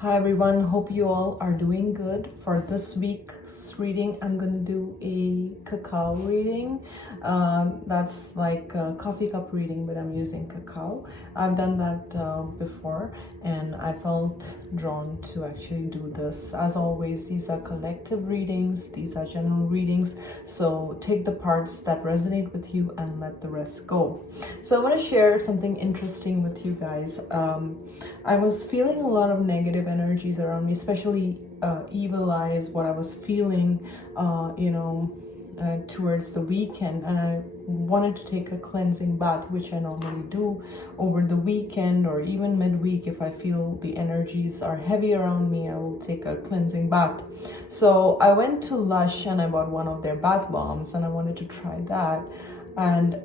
Hi everyone, hope you all are doing good. For this week's reading, I'm going to do a cacao reading. That's like a coffee cup reading, but I'm using cacao. I've done that before and I felt drawn to actually do this. As always, these are collective readings, these are general readings. So take the parts that resonate with you and let the rest go. So I want to share something interesting with you guys. I was feeling a lot of negative energies around me, especially evil eyes, what I was feeling, towards the weekend. And I wanted to take a cleansing bath, which I normally do over the weekend or even midweek. If I feel the energies are heavy around me, I will take a cleansing bath. So I went to Lush and I bought one of their bath bombs and I wanted to try that. And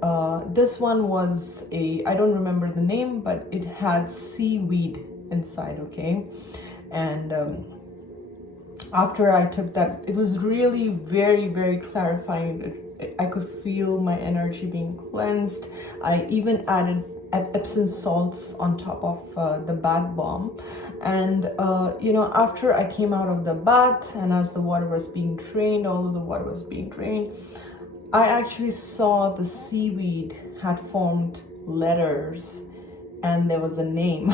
this one was I don't remember the name, but it had seaweed inside, okay? And after I took that, it was really very, very clarifying. I could feel my energy being cleansed. I even added Epsom salts on top of the bath bomb. And, after I came out of the bath and as the water was being drained, all of the water was being drained, I actually saw the seaweed had formed letters and there was a name,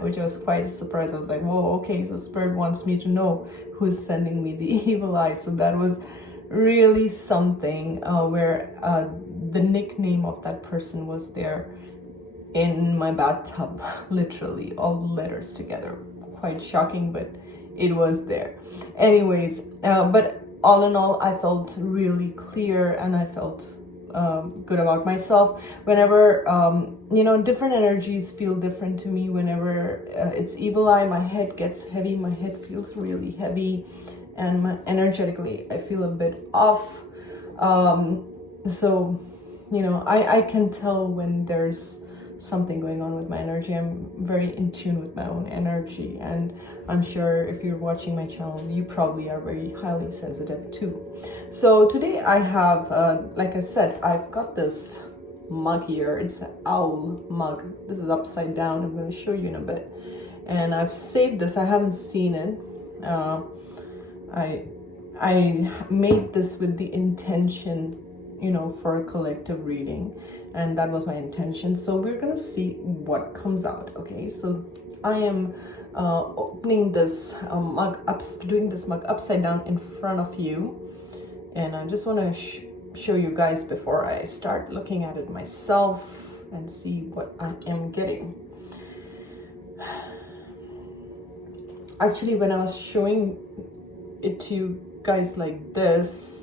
which I was quite surprised. I was like, whoa, okay, so Spirit wants me to know who's sending me the evil eye. So that was really something where the nickname of that person was there in my bathtub, literally, all the letters together. Quite shocking, but it was there. Anyways, but all in all, I felt really clear and I felt good about myself. Whenever, different energies feel different to me. Whenever it's evil eye, my head gets heavy, my head feels really heavy and energetically, I feel a bit off. I can tell when there's something going on with my energy. I'm very in tune with my own energy, and I'm sure if you're watching my channel, you probably are very highly sensitive too. So today I have, like I said, I've got this mug here. It's an owl mug. This is upside down. I'm going to show you in a bit. And I've saved this. I haven't seen it. I made this with the intention, for a collective reading, and that was my intention. So we're gonna see what comes out. Okay, so I am opening this mug up, doing this mug upside down in front of you, and I just want to show you guys before I start looking at it myself and see what I am getting. Actually, when I was showing it to you guys like this,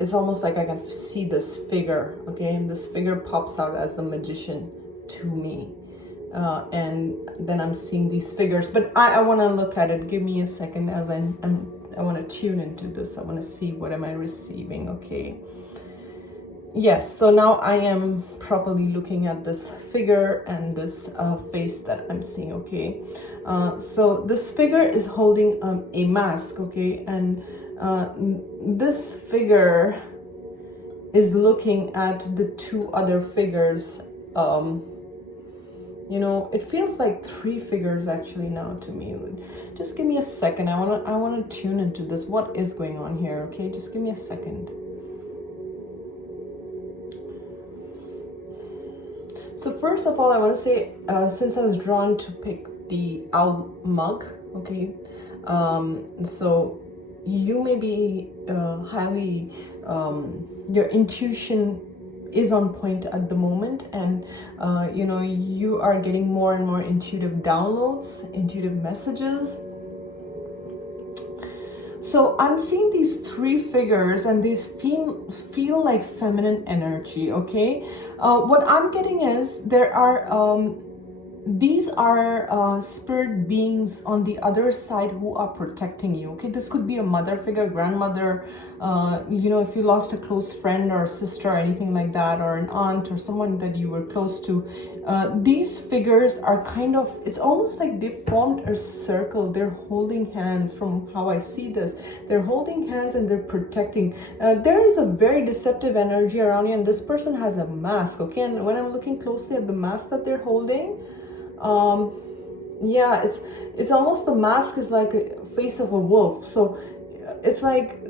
it's almost like I can see this figure, okay? And this figure pops out as the magician to me. And then I'm seeing these figures, but I want to look at it. Give me a second as I want to tune into this. I want to see what am I receiving, okay? Yes, so now I am properly looking at this figure and this face that I'm seeing, okay? So this figure is holding a mask, okay? And this figure is looking at the two other figures. It feels like three figures actually now to me. Just give me a second. I wanna tune into this. What is going on here? Okay, just give me a second. So first of all, I want to say, since I was drawn to pick the owl mug, okay, so you may be highly, your intuition is on point at the moment, and you are getting more and more intuitive downloads, intuitive messages. So I'm seeing these three figures and these feel like feminine energy, okay? What I'm getting is there are these are spirit beings on the other side who are protecting you, okay? This could be a mother figure, grandmother, if you lost a close friend or sister or anything like that, or an aunt or someone that you were close to. These figures are kind of, it's almost like they formed a circle. They're holding hands from how I see this. They're holding hands and they're protecting. There is a very deceptive energy around you, and this person has a mask, okay? And when I'm looking closely at the mask that they're holding, Yeah, it's almost, the mask is like a face of a wolf. So it's like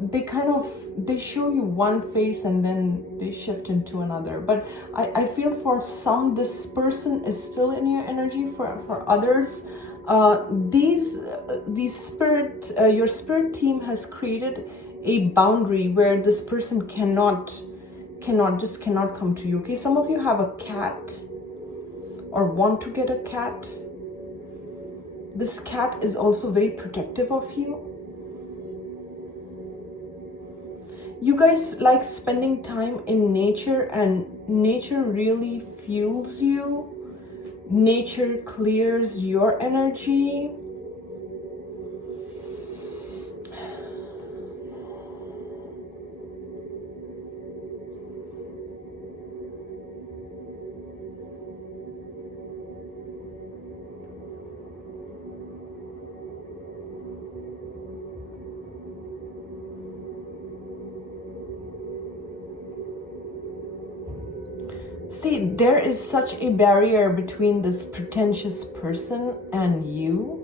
they show you one face and then they shift into another. But I feel for some, this person is still in your energy. For others, these spirit your spirit team has created a boundary where this person cannot come to you. Okay, some of you have a cat or want to get a cat. This cat is also very protective of you. You guys like spending time in nature, and nature really fuels you. Nature clears your energy. See, there is such a barrier between this pretentious person and you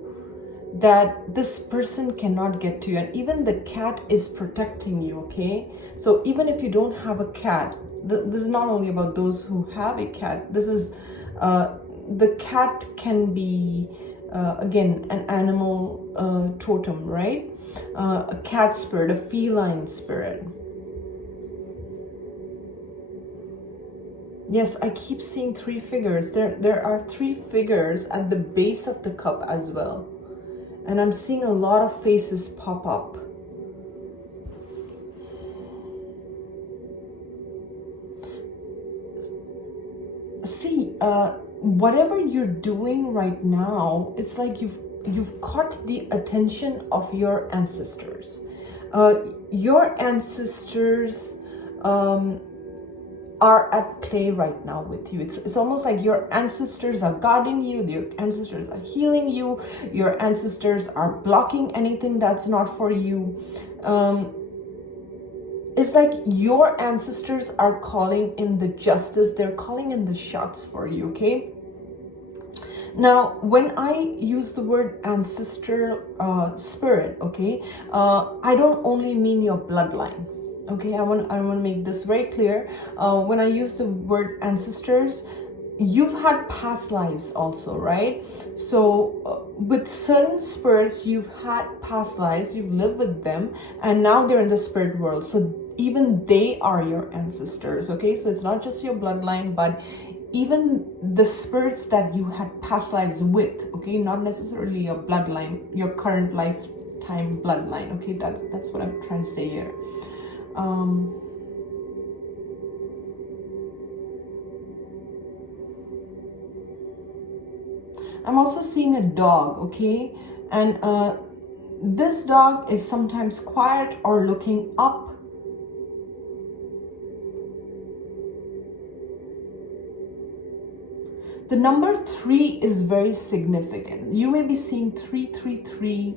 that this person cannot get to you. And even the cat is protecting you, okay? So even if you don't have a cat, this is not only about those who have a cat. This is, the cat can be, again, an animal totem, right? A cat spirit, a feline spirit. Yes, I keep seeing 3 figures. There are 3 figures at the base of the cup as well. And I'm seeing a lot of faces pop up. See, whatever you're doing right now, it's like you've caught the attention of your ancestors. Your ancestors are at play right now with you. It's almost like your ancestors are guarding you, your ancestors are healing you, your ancestors are blocking anything that's not for you. It's like your ancestors are calling in the justice, they're calling in the shots for you, okay? Now, when I use the word ancestral spirit, okay, I don't only mean your bloodline. Okay, I want to make this very clear. When I use the word ancestors, you've had past lives also, right? So with certain spirits, you've had past lives, you've lived with them, and now they're in the spirit world. So even they are your ancestors, okay? So it's not just your bloodline, but even the spirits that you had past lives with, okay? Not necessarily your bloodline, your current lifetime bloodline, okay? That's what I'm trying to say here. I'm also seeing a dog, okay? And this dog is sometimes quiet or looking up. The number 3 is very significant. You may be seeing 333.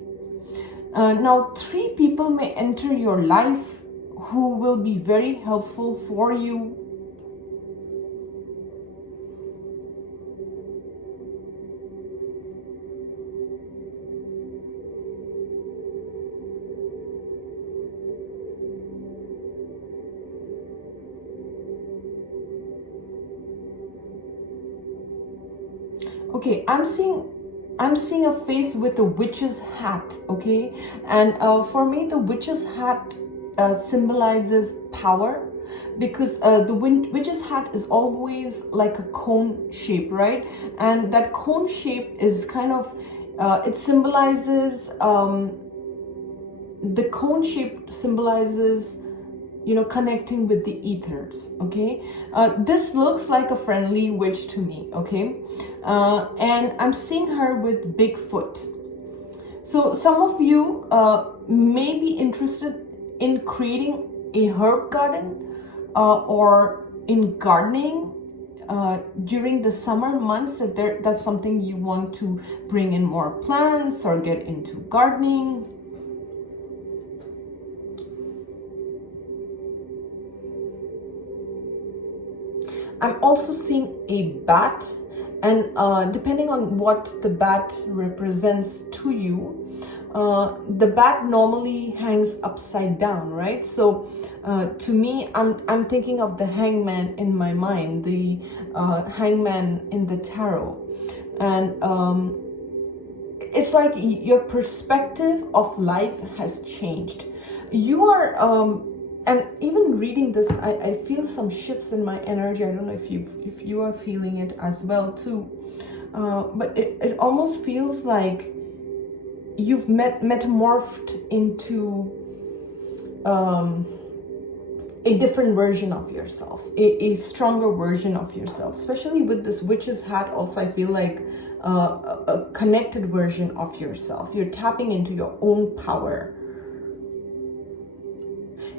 Now, 3 people may enter your life who will be very helpful for you. Okay, I'm seeing a face with a witch's hat, okay? And for me, the witch's hat symbolizes power, because the witch's hat is always like a cone shape, right? And that cone shape is kind of, it symbolizes, the cone shape symbolizes, you know, connecting with the ethers, okay? This looks like a friendly witch to me, okay? And I'm seeing her with Bigfoot. So some of you may be interested in creating a herb garden or in gardening during the summer months, if that's something you want to bring in more plants or get into gardening. I'm also seeing a bat, And depending on what the bat represents to you, the bat normally hangs upside down, right? So to me, I'm thinking of the hangman in my mind, the hangman in the tarot. And it's like your perspective of life has changed. You are and even reading this, I feel some shifts in my energy. I don't know if you are feeling it as well too, but it almost feels like you've metamorphed into a different version of yourself, a stronger version of yourself. Especially with this witch's hat, also I feel like a connected version of yourself. You're tapping into your own power.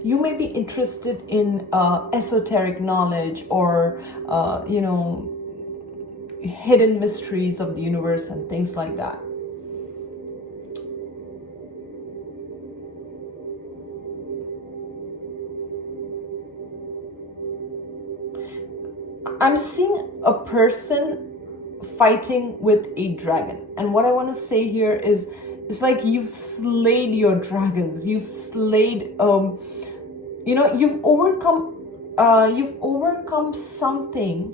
You may be interested in esoteric knowledge or hidden mysteries of the universe and things like that. I'm seeing a person fighting with a dragon, and what I want to say here is, it's like you've slayed your dragons. You've slayed, you've overcome something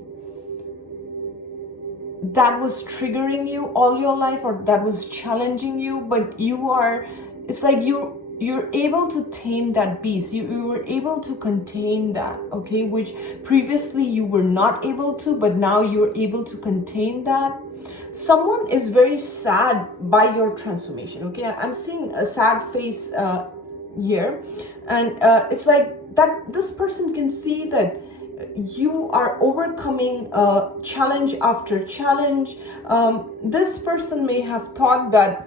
that was triggering you all your life, or that was challenging you. But it's like you're able to tame that beast. You were able to contain that, okay, which previously you were not able to, but now you're able to contain that. Someone is very sad by your transformation, okay? I'm seeing a sad face here, and it's like that this person can see that you are overcoming challenge after challenge. This person may have thought that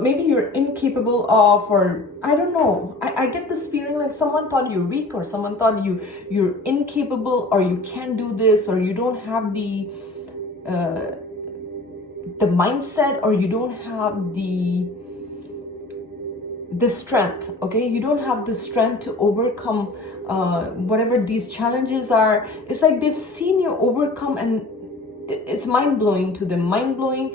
maybe you're incapable of, or I don't know. I get this feeling like someone thought you're weak, or someone thought you're incapable, or you can't do this, or you don't have the mindset, or you don't have the strength, okay? You don't have the strength to overcome whatever these challenges are. It's like they've seen you overcome, and it's mind-blowing to them. Mind-blowing,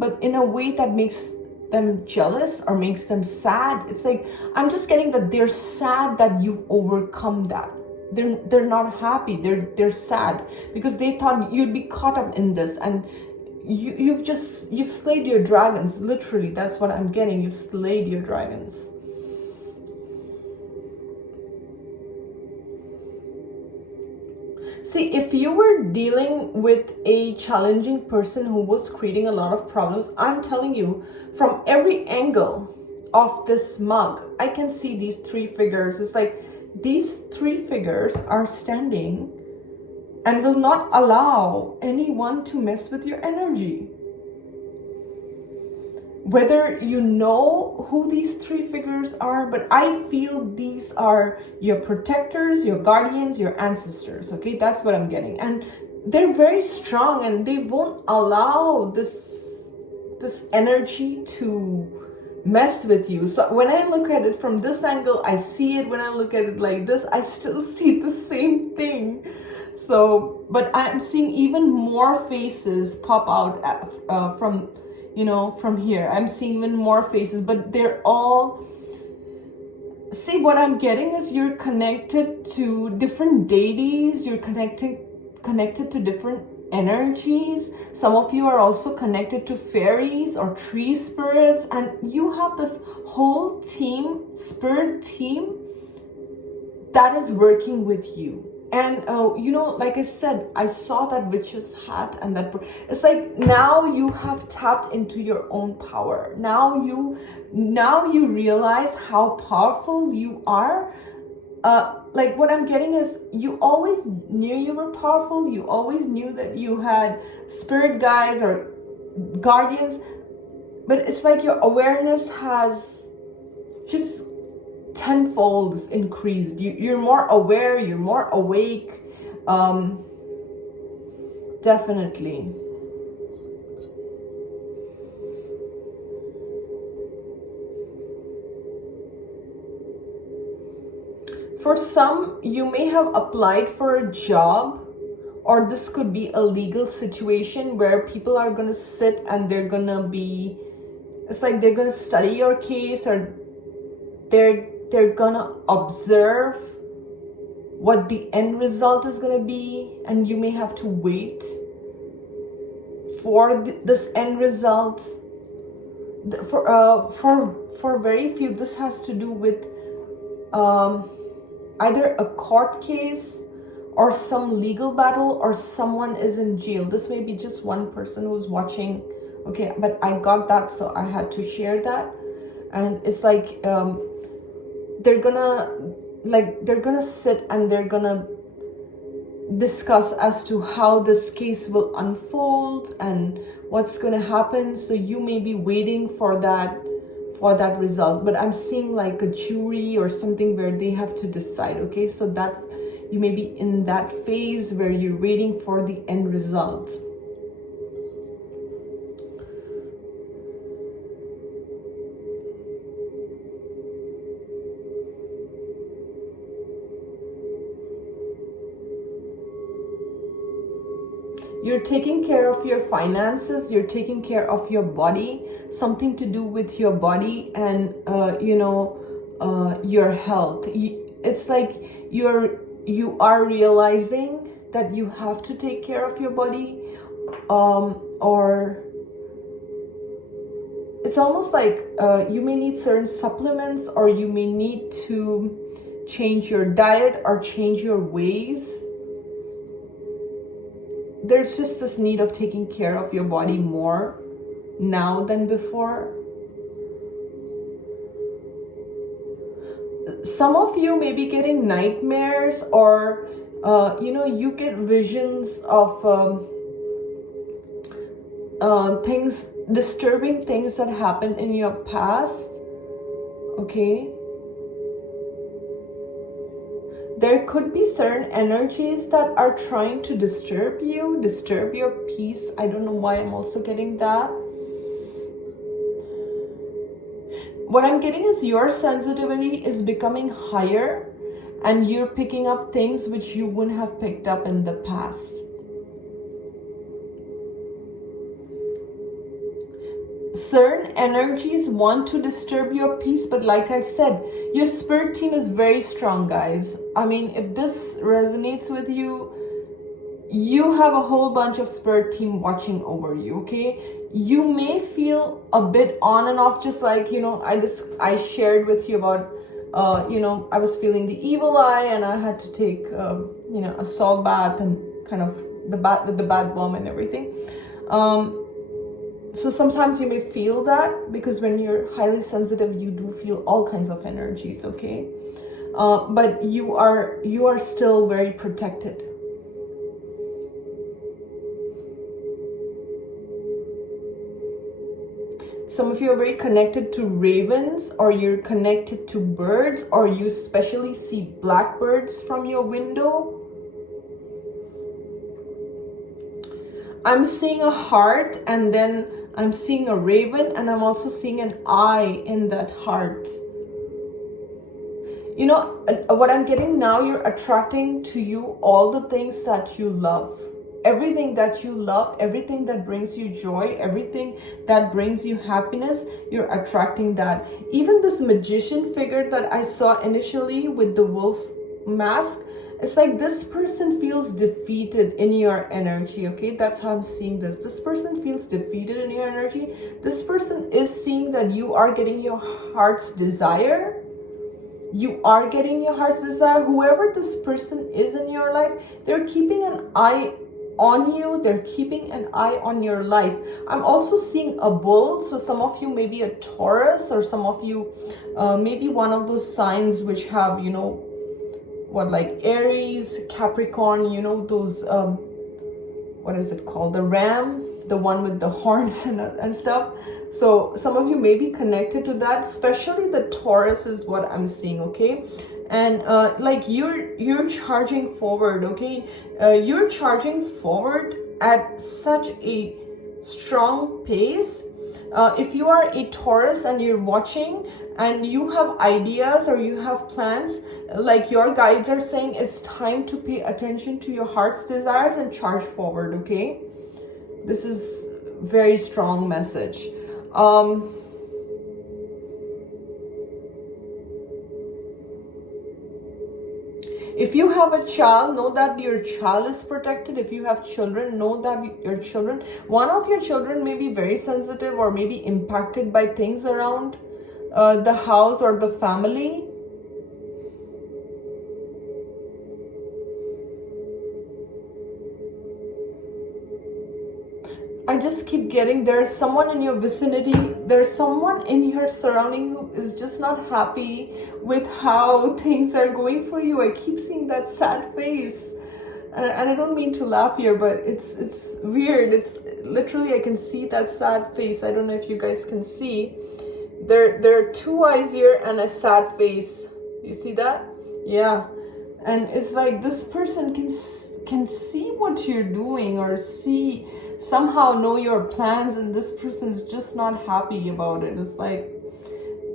but in a way that makes them jealous or makes them sad. It's like, I'm just getting that they're sad that you've overcome that. They're not happy. They're sad because they thought you'd be caught up in this, and you've slayed your dragons. Literally, that's what I'm getting. You've slayed your dragons. See, if you were dealing with a challenging person who was creating a lot of problems, I'm telling you, from every angle of this mug, I can see these three figures. It's like these three figures are standing and will not allow anyone to mess with your energy. Whether you know who these three figures are, but I feel these are your protectors, your guardians, your ancestors, okay? That's what I'm getting. And they're very strong, and they won't allow this energy to mess with you. So when I look at it from this angle, I see it. When I look at it like this, I still see the same thing. So, but I'm seeing even more faces pop out from here. I'm seeing even more faces, but they're all, see, what I'm getting is you're connected to different deities. You're connected to different energies. Some of you are also connected to fairies or tree spirits, and you have this whole team, spirit team, that is working with you. And like I said, I saw that witch's hat, and that it's like now you have tapped into your own power. Now you realize how powerful you are. Like what I'm getting is, you always knew you were powerful. You always knew that you had spirit guides or guardians, but it's like your awareness has just tenfold increased. You're more aware, you're more awake. Definitely. For some, you may have applied for a job or this could be a legal situation where people are gonna sit and they're gonna be, it's like they're gonna study your case, or they're gonna observe what the end result is gonna be, and you may have to wait for this end result. For very few, this has to do with either a court case or some legal battle, or someone is in jail. This may be just one person who's watching, okay, but I got that, so I had to share that. And it's like they're gonna sit and they're gonna discuss as to how this case will unfold and what's gonna happen. So you may be waiting for that result, but I'm seeing like a jury or something where they have to decide, okay? So that you may be in that phase where you're waiting for the end result. You're taking care of your finances, you're taking care of your body, something to do with your body and your health. It's like you are realizing that you have to take care of your body, or it's almost like you may need certain supplements, or you may need to change your diet or change your ways. There's just this need of taking care of your body more now than before. Some of you may be getting nightmares, or you get visions of things, disturbing things that happened in your past, okay? There could be certain energies that are trying to disturb you, disturb your peace. I don't know why I'm also getting that. What I'm getting is your sensitivity is becoming higher, and you're picking up things which you wouldn't have picked up in the past. Certain energies want to disturb your peace, but like I said, your spirit team is very strong, guys. I mean, if this resonates with you, you have a whole bunch of spirit team watching over you, okay? You may feel a bit on and off, just like, I shared with you about, I was feeling the evil eye and I had to take, a salt bath and kind of the bath with the bath bomb and everything. So sometimes you may feel that, because when you're highly sensitive, you do feel all kinds of energies, okay? But you are still very protected. Some of you are very connected to ravens, or you're connected to birds, or you especially see blackbirds from your window. I'm seeing a heart, and then I'm seeing a raven, and I'm also seeing an eye in that heart. What I'm getting now, you're attracting to you all the things that you love. Everything that you love, everything that brings you joy, everything that brings you happiness, you're attracting that. Even this magician figure that I saw initially with the wolf mask, it's like this person feels defeated in your energy, okay? That's how I'm seeing this. This person feels defeated in your energy. This person is seeing that you are getting your heart's desire. You are getting your heart's desire. Whoever this person is in your life, they're keeping an eye on you. They're keeping an eye on your life. I'm also seeing a bull. So some of you may be a Taurus, or some of you may be one of those signs which have, like Aries, Capricorn, those, what is it called? The ram, the one with the horns and stuff. So some of you may be connected to that, especially the Taurus is what I'm seeing, okay? And like you're charging forward, okay? You're charging forward at such a strong pace. If you are a Taurus and you're watching, and you have ideas or you have plans, like your guides are saying, it's time to pay attention to your heart's desires and charge forward, okay? This is very strong message. If you have a child, know that your child is protected. If you have children, know that one of your children may be very sensitive or may be impacted by things around the house or the family. I just keep getting, there's someone in your vicinity, there's someone in your surrounding who is just not happy with how things are going for you. I keep seeing that sad face. And I don't mean to laugh here, but it's weird. It's literally, I can see that sad face. I don't know if you guys can see. There are two eyes here and a sad face. You see that? Yeah. And it's like this person can see what you're doing or somehow know your plans, and this person's just not happy about it. It's like,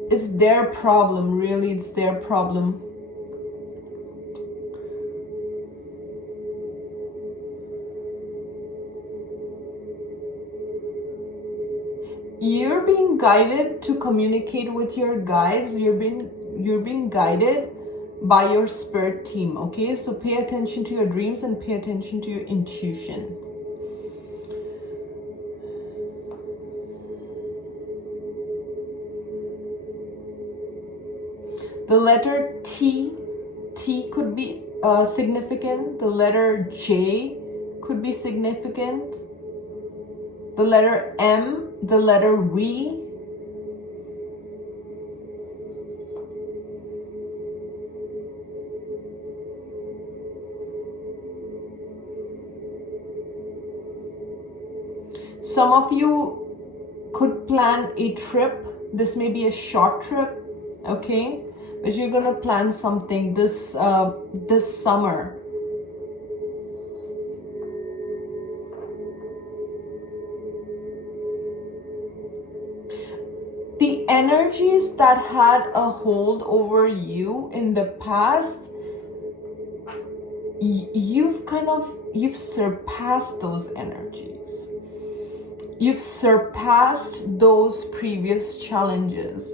it's their problem, really. It's their problem. You're being guided to communicate with your guides. You're being guided by your spirit team, okay? So pay attention to your dreams and pay attention to your intuition. The letter T could be significant. The letter J could be significant. The letter M, the letter V. Some of you could plan a trip. This may be a short trip, okay? But you're gonna plan something this summer. The energies that had a hold over you in the past, you've surpassed those energies. You've surpassed those previous challenges.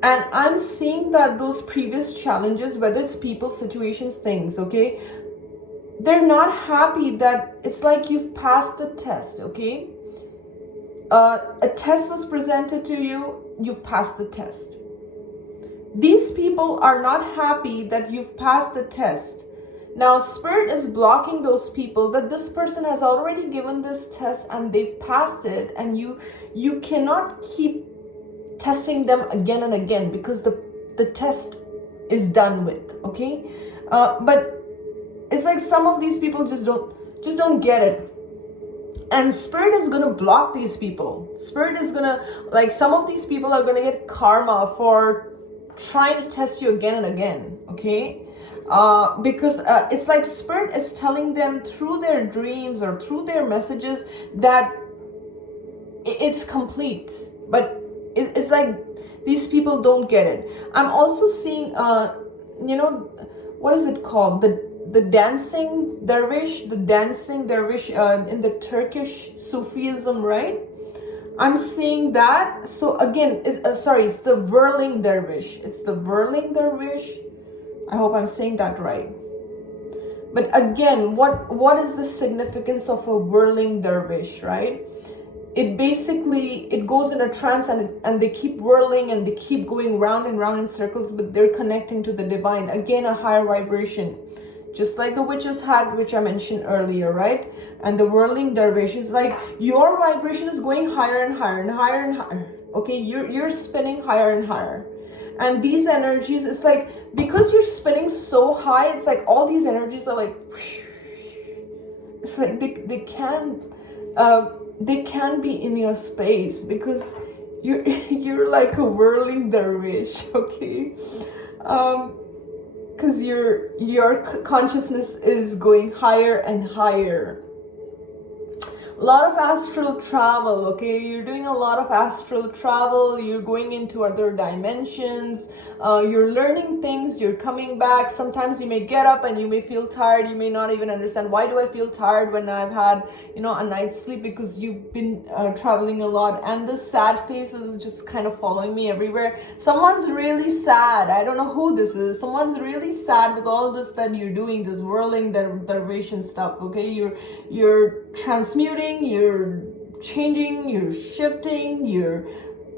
And I'm seeing that those previous challenges, whether it's people, situations, things, okay, they're not happy that it's like you've passed the test, okay? A test was presented to you, you passed the test. These people are not happy that you've passed the test. Now, Spirit is blocking those people, that this person has already given this test and they've passed it, and you cannot keep testing them again and again because the test is done with, okay? But it's like some of these people just don't get it. And Spirit is gonna block these people. Spirit is gonna, like, some of these people are gonna get karma for trying to test you again and again, okay? Because it's like Spirit is telling them through their dreams or through their messages that it's complete. But it's like these people don't get it. I'm also seeing, what is it called? The dancing dervish in the Turkish Sufism, right? I'm seeing that. So again, it's the whirling dervish. It's the whirling dervish. I hope I'm saying that right. But again, what is the significance of a whirling dervish, right? It goes in a trance and they keep whirling and they keep going round and round in circles, but they're connecting to the divine. Again, a higher vibration. Just like the witch's hat, which I mentioned earlier, right? And the whirling dervish is like your vibration is going higher and higher and higher and higher. Okay, you're spinning higher and higher. And these energies, it's like, because you're spinning so high, it's like all these energies are like, it's like they can't be in your space because you're like a whirling dervish, okay? Because your consciousness is going higher and higher. A lot of astral travel, okay? You're doing a lot of astral travel. You're going into other dimensions. You're learning things. You're coming back. Sometimes you may get up and you may feel tired. You may not even understand, why do I feel tired when I've had, a night's sleep? Because you've been traveling a lot. And this sad face is just kind of following me everywhere. Someone's really sad. I don't know who this is. Someone's really sad with all this that you're doing, this whirling derivation stuff, okay? You're transmuting, you're changing, you're shifting,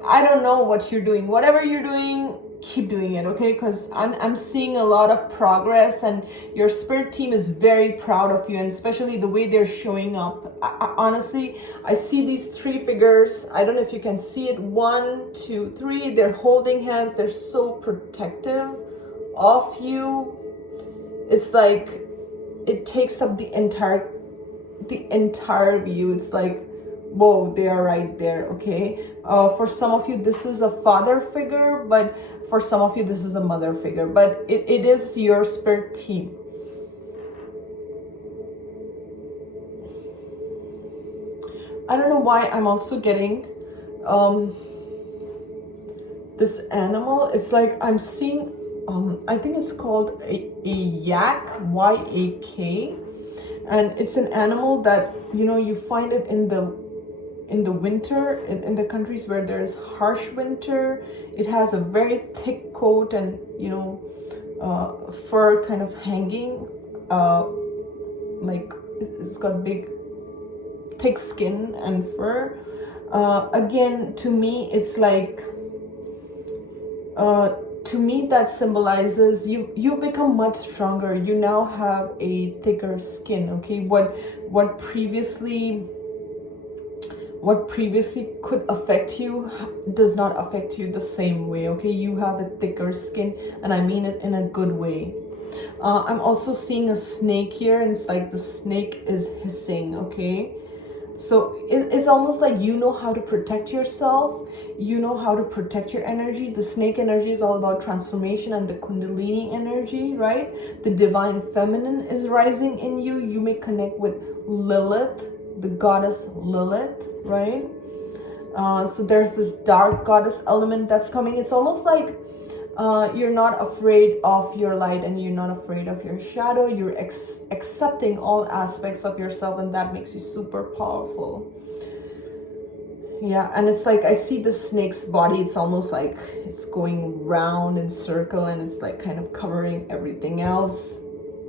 I don't know what you're doing. Whatever you're doing, keep doing it, okay? Because I'm seeing a lot of progress, and your spirit team is very proud of you, and especially the way they're showing up. Honestly, I see these 3 figures. I don't know if you can see it. 1, 2, 3. They're holding hands. They're so protective of you. It's like it takes up the entire view. It's like, whoa, they are right there, okay? For some of you, this is a father figure, but for some of you, this is a mother figure, but it is your spirit team. I don't know why I'm also getting this animal. It's like I'm seeing, I think it's called a yak, Y-A-K. And it's an animal that, you find it in the winter, in the countries where there's harsh winter. It has a very thick coat and, fur kind of hanging. Like it's got big, thick skin and fur. Again, to me, it's like, to me, that symbolizes you become much stronger. You now have a thicker skin, okay? What previously could affect you does not affect you the same way, okay? You have a thicker skin, and I mean it in a good way. I'm also seeing a snake here, and it's like the snake is hissing, okay? So it's almost like you know how to protect yourself. You know how to protect your energy. The snake energy is all about transformation, and the Kundalini energy, right? The divine feminine is rising in you. You may connect with Lilith, the goddess Lilith, right? So there's this dark goddess element that's coming. It's almost like you're not afraid of your light, and you're not afraid of your shadow. You're accepting all aspects of yourself, and that makes you super powerful. Yeah, and it's like I see the snake's body. It's almost like it's going round in circle, and it's like kind of covering everything else.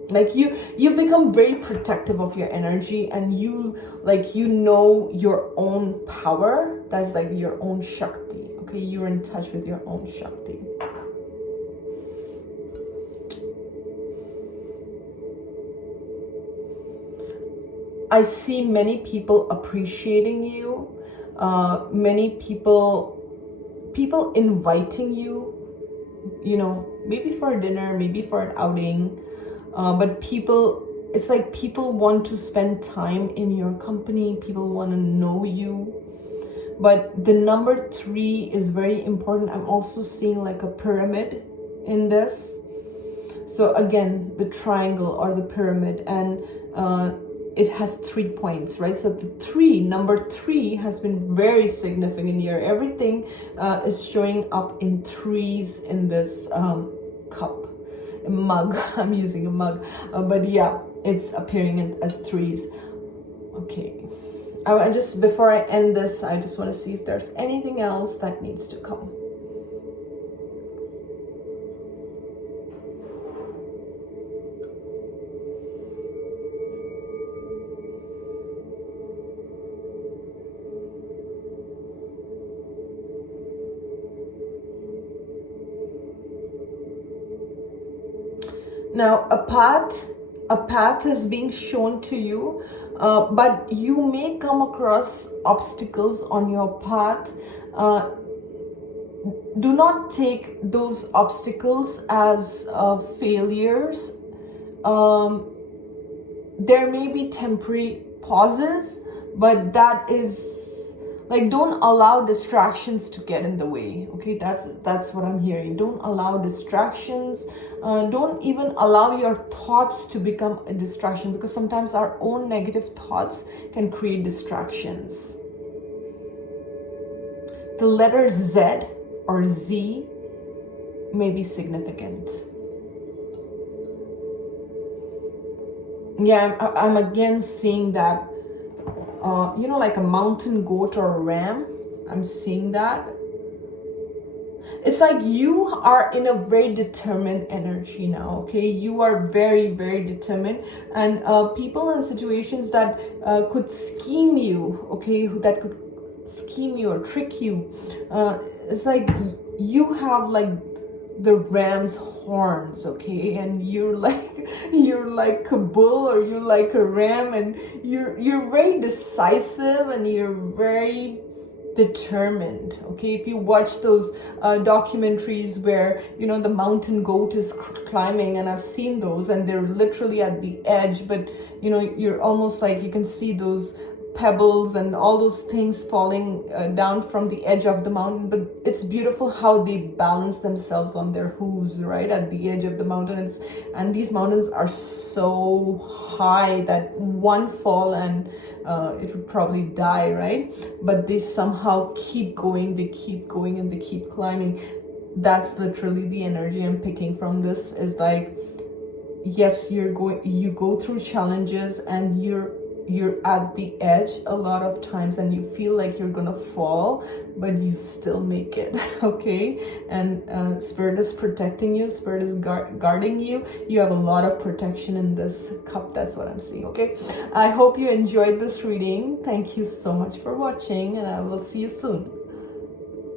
Like you become very protective of your energy, and you know your own power. That's like your own Shakti. Okay, you're in touch with your own Shakti. I see many people appreciating you, many people inviting you, maybe for a dinner, maybe for an outing, but it's like people want to spend time in your company, people want to know you. But the number 3 is very important. I'm also seeing like a pyramid in this. So again, the triangle or the pyramid, and it has 3 points, right? So number 3 has been very significant here. Everything is showing up in 3s in this mug. I'm using a mug, but yeah, it's appearing as 3s. Okay, before I end this, I just want to see if there's anything else that needs to come. Now, a path is being shown to you, but you may come across obstacles on your path. Do not take those obstacles as failures. There may be temporary pauses, but that is Like, don't allow distractions to get in the way. Okay, that's what I'm hearing. Don't allow distractions. Don't even allow your thoughts to become a distraction, because sometimes our own negative thoughts can create distractions. The letter Z or Z may be significant. Yeah, I'm again seeing that, like a mountain goat or a ram. I'm seeing that. It's like you are in a very determined energy now, okay? You are very, very determined. And people and situations that could scheme you, okay? That could scheme you or trick you. It's like you have like the ram's horns, okay? And you're like a bull, or you're like a ram, and you're very decisive, and you're very determined, okay? If you watch those documentaries where the mountain goat is climbing, and I've seen those, and they're literally at the edge, but you're almost like you can see those pebbles and all those things falling down from the edge of the mountain, but it's beautiful how they balance themselves on their hooves right at the edge of the mountain. And these mountains are so high that one fall and it would probably die, right? But they somehow keep going, they keep going, and they keep climbing. That's literally the energy I'm picking from this. Is like, yes, you go through challenges, and you're at the edge a lot of times, and you feel like you're gonna fall, but you still make it. Okay? And Spirit is protecting you. Spirit is guarding you. You have a lot of protection in this cup. That's what I'm seeing. Okay, I hope you enjoyed this reading. Thank you so much for watching, and I will see you soon.